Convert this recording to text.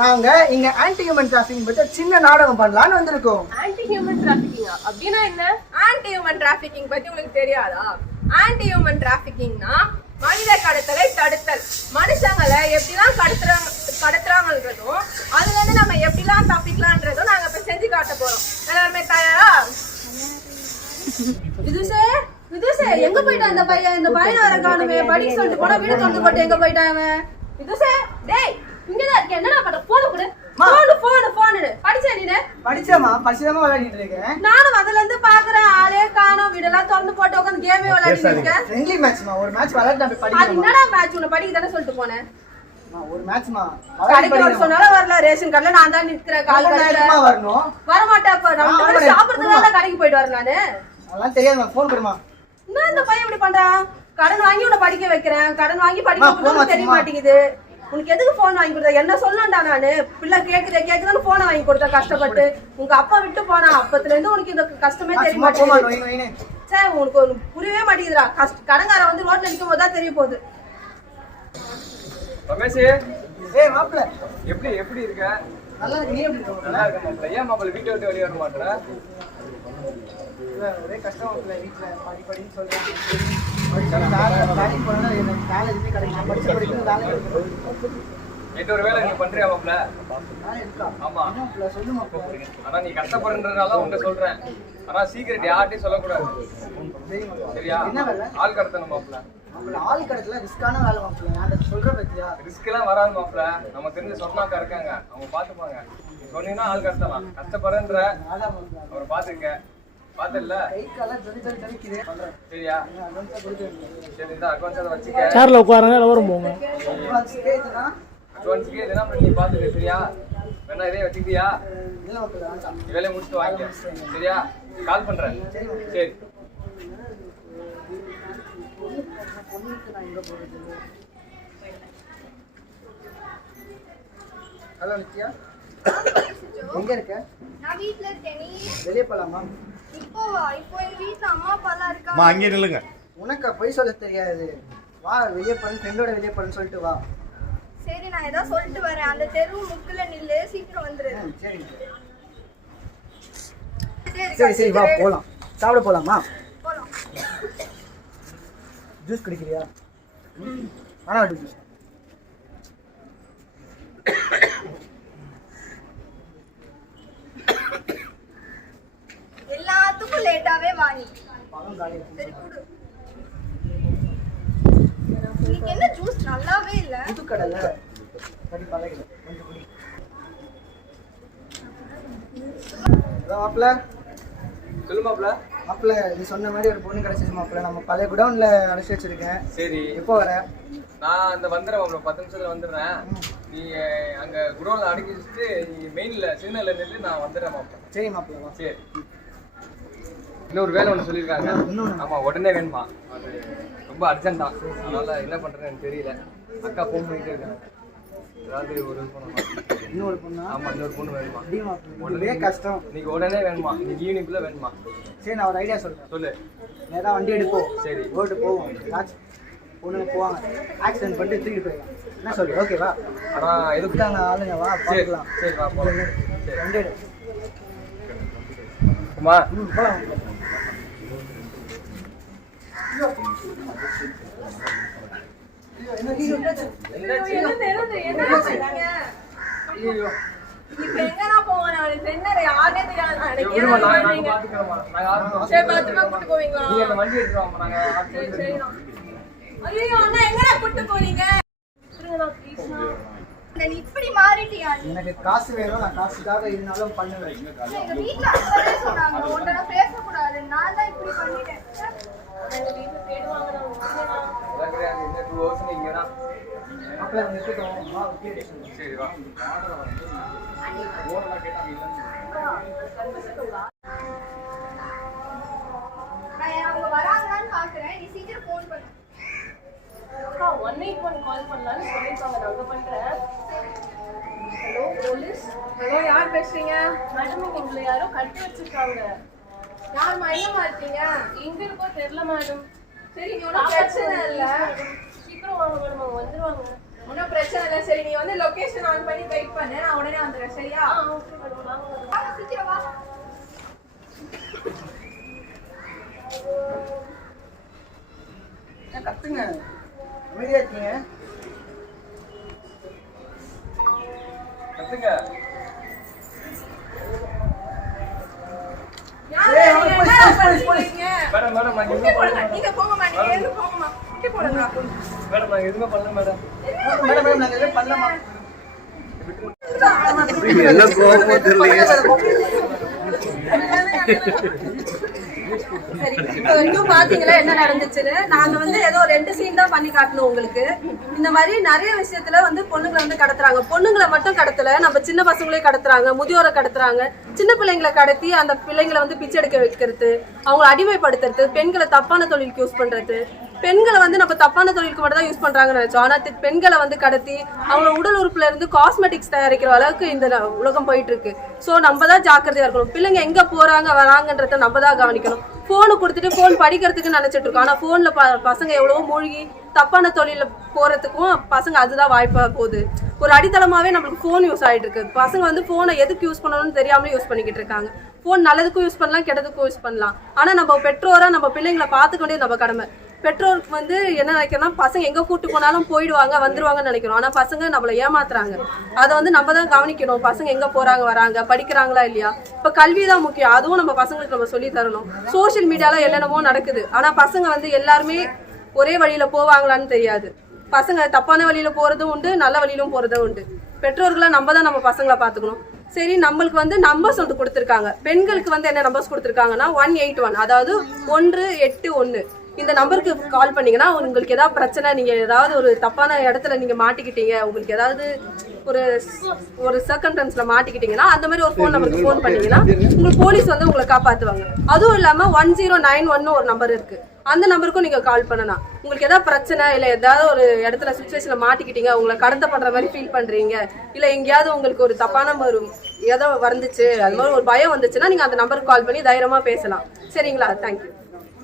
நாங்க இங்க anti human trafficking பத்தி சின்ன நாடகம் பண்ணலாம்னு வந்திருக்கோம். ஆன்டி ஹியூமன் டிராஃபிக்கிங்கா அப்படின்னா என்ன? ஆன்டி ஹியூமன் டிராஃபிக்கிங் பத்தி உங்களுக்கு தெரியாதா? ஆன்டி ஹியூமன் டிராஃபிக்கிங்னா மனித கடத்தலை தடுத்தல். மனுஷங்களை எப்படிலாம் கடத்துறாங்க கடத்துறாங்கன்றதும் அதுல இருந்து நம்ம எப்படிலாம் தப்பிக்கலான்றதும் நாங்க இப்ப செஞ்சு காட்ட போறோம். எல்லாருமே தயாரா? விதுசே சார் எங்க போயிட்டான் இந்த பையன்? இந்த பையனை வர காணுமே. படிக்க சொல்லிட்டு போனா வீடு திறந்து போட்டு எங்க போயிட்டான் அவன் சார் டேய் என்னடா பண்ற? போன கொடு போனு போனு போனு படிச்சே நீனு. படிச்சேமா படிச்சுதாம விளையாடிட்டு இருக்கேன். நானும் அதுல இருந்து பாக்குறேன் ஆளே காணோம். வீடெல்லாம் திறந்து போட்டு உட்காந்து கேமே விளையாடிட்டு இருக்கேன். ஃப்ரெண்ட்லி மேட்ச்மா ஒரு மேட்ச் விளையாட்டு அப்படி அது படிக்கணுமா? என்னடா மேட்ச் உன்னை படிக்க தானே சொல்லிட்டு போனேன். ஒரு மேட்ச்மா கடைக்கு வர சொன்னாலும் வரல. ரேஷன் கடையில நான் தான் நிக்கிறேன் கால் கடையில. வரணும். வர மாட்டேன் சாப்பிடுறதுனால தான் கடைக்கு போயிட்டு வரேன் நானு. அதெல்லாம் தெரியாதுமா ஃபோன் பண்ணுமா என்ன இந்த பையன் இப்படி பண்றான்? கடன் வாங்கி உன்னை படிக்க வைக்கிறேன். கடன் வாங்கி படிக்க தெரிய. மாட்டேங்குது. உனக்கு எதுக்கு போன் வாங்கி கொடுத்தா? என்ன சொல்லணும்டா நானு? பிள்ளை கேக்குதே கேக்குதுன்னு போனை வாங்கி கொடுத்தேன் கஷ்டப்பட்டு. உங்க அப்பா விட்டு போனா அப்பத்துல இருந்து உனக்கு இந்த கஷ்டமே தெரிய மாட்டேங்குது. நொய் நொயின்னு சே உனக்கு ஒண்ணு புரியவே மாட்டேங்குதுடா. கஷ்ட கடங்காரன் வந்து ரோட்ல நிக்கும் போது தான் தெரிய போகுது. ரமேஷ். ஏய் மாப்பிள்ள. எப்படி எப்படி இருக்க? நல்லா இருக்கு நீ எப்படி இருக்க? நல்லா இருக்க மாப்பிள்ள ஏன் மாப்பிள்ள வீட்டை விட்டு வெளியே வர மாட்டேற ஒரே கஷ்டம் இல்லை வீட்டில் படி படின்னு சொல்றேன் படிச்சாலும் வேலைக்கு எனக்கு வேலை எதுவுமே கிடைக்கும் படிச்சு படிக்கணும் வேலை என்கிட்ட ஒரு வேலை நீ பண்றியா இருக்கா ஆமா. ஆனா நீ கஷ்டப்படுறதுனால உன்கிட்ட சொல்றேன். ஆனா சீக்கிரம் யார்ட்டையும் சொல்லக்கூடாது. சரியா? ஆள் கடத்தணும் மாப்பிள்ள. ஆள் கிடைக்கல ரிஸ்கான வேலை நான் சொல்ற பத்தியா? ரிஸ்க் எல்லாம் வராது மாப்பிள்ள. நம்ம தெரிஞ்ச சொன்னாக்கா இருக்காங்க. அவங்க பாத்துப்பாங்க நீ சொன்னீங்கன்னா ஆள் கடத்தலாம். கஷ்டப்படுறன்ற. அவரை பாத்துங்க சேர்ல உட்காருங்க எல்லாரும் போங்க. அட்வான்ஸுக்கு எதுனா நீ பாத்துக்க சரியா? வேணா இதே வச்சுக்கிட்டியா வேலையை முடிச்சுட்டு வாங்கிக்க சரியா? கால் பண்றேன். சரி. ஹலோ நித்யா. எங்க இருக்க? நான் வீட்ல இருக்கேன் வெளியே போலாமா? இப்போ வா இப்போ எங்க வீட்ல அம்மா அப்பா எல்லாம் அம்மா இருக்காங்க அங்கே நில்லுங்க. உனக்கா பொய் சொல்ல தெரியாது. வா வெளியே போறேன் ஃப்ரெண்டோட வெளியே போறேன்னு சொல்லிட்டு வா. சரி நான் ஏதோ சொல்லிட்டு வரேன். அந்த தெரு முக்குல நில்லு சீக்கிரம் வந்துரு. சரி. சரி, வா போலாம். சாப்பிட போலாமா? போலாம். ஜூஸ் குடிக்கிறியா? ஆனா ஜூஸ் எல்லாத்துக்கும் லேட்டாவே வா நீ பழம் காலி இருக்கு. சரி குடு. இன்னைக்கு என்ன ஜூஸ்? நல்லாவே இல்ல. புது கடைல கடி பழகல கொஞ்சம் குடி. ஹலோ மாப்பிள்ள. சொல்லு மாப்பிள்ள. நீ சொன்ன மாதிரி ஒரு பொண்ணு கிடைச்சிச்சு மாப்பிள்ள. நம்ம பழைய குடவுன்ல அடைச்சி வச்சிருக்கேன். சரி. எப்போ வர? நான் அந்த வந்துடுறேன் மாப்பிள்ள. பத்து நிமிஷத்துல வந்துடுறேன். நீ அங்க குடோன்ல அடக்கி வச்சுட்டு நீ மெயின்ல சிக்னல்ல நின்று நான் வந்துடுறேன் மாப்பிள்ள. சரி மாப்பிள்ள வா. சரி. இன்னொரு வேலை ஒன்று சொல்லியிருக்காங்க. இன்னொன்னு? ஆமா உடனே வேணுமா? அது ரொம்ப அர்ஜென்ட்டா அதனால என்ன எனக்கு தெரியல. அக்கா ஃபோன் பண்ணிட்டே இருக்காங்க. ஏதாவது ஒரு பண்ணணும்? இன்னொரு பொண்ணா? இன்னொரு பொண்ணு வேணுமா? ஒரே கஷ்டம். இன்னைக்கு உடனே வேணுமா? இன்னைக்கு ஈவினிங்குள்ள வேணுமா? சரி நான் ஒரு ஐடியா சொல்றேன். சொல்லு. நேரா வண்டி எடுப்போம் சரி. ரோடு போவோம். பொண்ணுங்க போவாங்க. ஆக்சிடென்ட் பண்ணிட்டு தூக்கிட்டு போயிடலாம் என்ன சொல்லு? ஓகேவா ஆனா எதுக்கு இருக்காங்க ஆளுங்க வா பார்க்கலாம். சரி வா போலாம். சரி. வண்டி எடு அம்மா ம் போலாம் என்னாச்சு என்ன தெரியுது என்ன செய்றீங்க? ஐயோ இப்ப எங்கதான் போவேன் நான் சென்னை யாருனே தெரியாது நான் எனக்கு விடுமா ஏன் நாங்க சரி பத்திரமா கூட்டு போவீங்களா சரி ஐயோ அண்ணா எங்கடா கூட்டு போறீங்க இப்படி மாறிட்டியா எனக்கு காசு வேணும் நான் காசுக்காக இருந்தாலும் பண்ணுவேன். எங்க வீட்ல சொன்னாங்க. பேசக்கூடாது. நான் தான் இப்படி பண்ணிட்டேன் எங்க வீட்டுல தேடுவாங்கண்ணா விட்டுருங்கண்ணா. அதெல்லாம் கிடையாது இந்த டூ ஹவர்ஸ் நீங்க தான் மாப்பிள்ள அவங்க இருக்கட்டும் வா ஓகே சரி வா நான் அவங்க வராங்களான்னு பாக்குறேன் நீ சீக்கிரம் ஃபோன் பண்ணு அக்கா ஒன் எயிட் ஒன் கால் பண்ணலாம்னு சொல்லியிருக்காங்க. நாங்க பண்றேன். ஹலோ போலீஸ் ஹலோ யார் பேசுறீங்க? மேடம் எங்களை யாரோ கட்டி வச்சிருக்காங்க. யாரும்மா எங்கம்மா இருக்கீங்க? எங்க இருக்கோ தெரியல மேடம் சரி இங்க ஒன்றும் பிரச்சனை இல்ல. சீக்கிரம் வாங்க மேடம் அவங்க வந்துருவாங்க. ஒன்றும் பிரச்சனை இல்லை. சரி நீ வந்து லொகேஷன் ஆன் பண்ணி வெயிட் பண்ணு. நான் உடனே வந்துடுறேன். சரியா? வா, சீக்கிரம் வா. கத்துங்க? அமைதியா இருக்கீங்க. கத்துங்க? மேடம் மேடம் நாங்க போங்கம்மா. நீங்க எழுந்து போங்கம்மா. முட்டி போடுங்க. மேடம் நாங்க எதுவுமே பண்ணல மேடம். மேடம் மேடம் நாங்க எதுவும் பண்ணலாமா சரி இப்போ வரைக்கும் பாத்தீங்களா என்ன நடந்துச்சுன்னு? நாங்க வந்து ஏதோ ரெண்டு சீன் தான் பண்ணி காட்டணும் உங்களுக்கு. இந்த மாதிரி நிறைய விஷயத்துல வந்து பொண்ணுங்களை வந்து கடத்துறாங்க. பொண்ணுங்களை மட்டும் கடத்தல நம்ம சின்ன பசங்களையும் கடத்துறாங்க முதியோரை கடத்துறாங்க. சின்ன பிள்ளைங்களை கடத்தி அந்த பிள்ளைங்களை வந்து பிச்சை எடுக்க வைக்கிறது அவங்களை அடிமைப்படுத்துறது பெண்களை தப்பான தொழிலுக்கு யூஸ் பண்றது பெண்களை வந்து நம்ம தப்பான தொழிலுக்கு மட்டும் தான் யூஸ் பண்றாங்கன்னு நினைச்சோம். ஆனா பெண்களை வந்து கடத்தி அவங்க உடல் உறுப்புல இருந்து காஸ்மெட்டிக்ஸ் தயாரிக்கிற அளவுக்கு இந்த உலகம் போயிட்டு இருக்கு சோ நம்ம தான் ஜாக்கிரதையா இருக்கணும். பிள்ளைங்க எங்க போறாங்க வராங்கன்றத நம்ம தான் கவனிக்கணும். போனு கொடுத்துட்டு போன் படிக்கிறதுக்கு நினைச்சிட்டு இருக்கோம். ஆனா போன்ல பசங்க எவ்வளவோ மூழ்கி தப்பான தொழில போறதுக்கும் பசங்க அதுதான் வாய்ப்பா போகுது. ஒரு அடித்தளமாவே நம்மளுக்கு ஃபோன் யூஸ் ஆயிட்டு இருக்கு பசங்க வந்து போனை எதுக்கு யூஸ் பண்ணணும்னு தெரியாமலே யூஸ் பண்ணிக்கிட்டு இருக்காங்க. ஃபோன் நல்லதுக்கும் யூஸ் பண்ணலாம் கெட்டதுக்கும் யூஸ் பண்ணலாம். ஆனா நம்ம பெற்றோரா நம்ம பிள்ளைங்களை பார்த்துக்கொண்டே நம்ம கடமை. பெற்றோருக்கு வந்து என்ன நினைக்கிறோம்னா பசங்க எங்க கூட்டு போனாலும் போயிடுவாங்க வந்துருவாங்கன்னு நினைக்கிறோம். ஆனா பசங்க நம்மள ஏமாத்துறாங்க. அதை வந்து நம்ம தான் கவனிக்கணும். பசங்க எங்க போறாங்க வராங்க படிக்கிறாங்களா இல்லையா? இப்ப கல்வி தான் முக்கியம். அதுவும் நம்ம பசங்களுக்கு நம்ம சொல்லி தரணும். சோஷியல் மீடியால என்னென்னமோ நடக்குது. ஆனா பசங்க வந்து எல்லாருமே ஒரே வழியில போவாங்களான்னு தெரியாது. பசங்க தப்பான வழியில போறதும் உண்டு நல்ல வழியிலும் போறதும் உண்டு. பெற்றோர்களை நம்ம தான் நம்ம பசங்களை பாத்துக்கணும் சரி நம்மளுக்கு வந்து நம்பர்ஸ் வந்து கொடுத்துருக்காங்க. பெண்களுக்கு வந்து என்ன நம்பர்ஸ் கொடுத்துருக்காங்கன்னா ஒன் எயிட் ஒன் அதாவது ஒன்று எட்டு ஒன்று இந்த நம்பருக்கு கால் பண்ணீங்கன்னா உங்களுக்கு ஏதாவது பிரச்சனை நீங்க ஏதாவது ஒரு தப்பான இடத்துல நீங்க மாட்டிக்கிட்டீங்க உங்களுக்கு ஏதாவது ஒரு ஒரு சர்க்கம்டன்ஸ்ல மாட்டிக்கிட்டீங்கன்னா அந்த மாதிரி ஒரு ஃபோன் நம்பருக்கு ஃபோன் பண்ணீங்கன்னா உங்களுக்கு போலீஸ் வந்து உங்களை காப்பாத்துவாங்க. அதுவும் இல்லாம ஒன் ஜீரோ நைன் ஒன்னு ஒரு நம்பர் இருக்கு. அந்த நம்பருக்கும் நீங்க கால் பண்ணலாம். உங்களுக்கு ஏதாவது பிரச்சனை இல்ல ஏதாவது ஒரு இடத்துல சுச்சுவேஷன்ல மாட்டிக்கிட்டீங்க உங்களை கடத்த பண்ற மாதிரி ஃபீல் பண்றீங்க இல்ல எங்கேயாவது உங்களுக்கு ஒரு தப்பான ஒரு ஏதோ வந்துச்சு அது மாதிரி ஒரு பயம் வந்துச்சுன்னா நீங்க அந்த நம்பருக்கு கால் பண்ணி தைரியமா பேசலாம். சரிங்களா? தேங்க்யூ